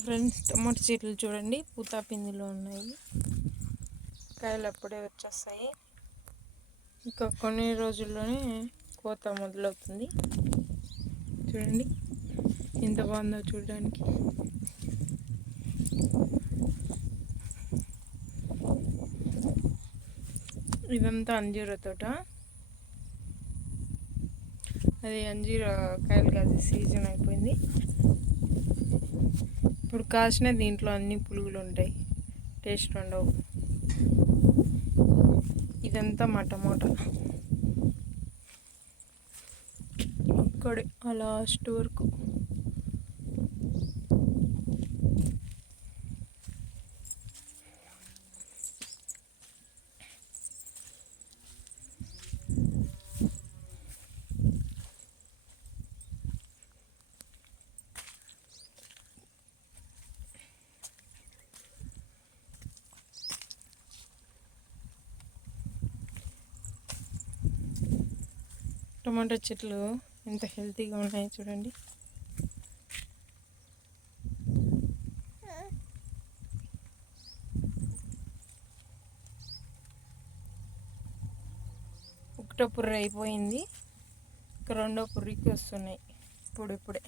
Friends tomato చెట్లు చూడండి. పూతా పిందులు ఉన్నాయి. కాయలు అప్పుడే వచ్చేస్తాయి. ఇంకా కొన్ని రోజుల్లోనే కోత మొదలవుతుంది. చూడండి. ఎంత బాగుందో చూడడానికి. ఇదంతా అంజీర తోట. అది అంజీర కాయలు కాదు సీజన్ అయిపోయింది. ఇప్పుడు కాసిన దీంట్లో అన్ని పులుగులు ఉంటాయి. టేస్ట్ ఉండవు. ఇదంతా మా టమోటా. ఇక్కడే ఆ లాస్ట్ వరకు. టమాటా చెట్లు ఎంత హెల్తీగా ఉన్నాయో చూడండి. ఒకటో పుర్రె అయిపోయింది. ఇక రెండో పుర్రికి వస్తున్నాయి. ఇప్పుడు ఇప్పుడే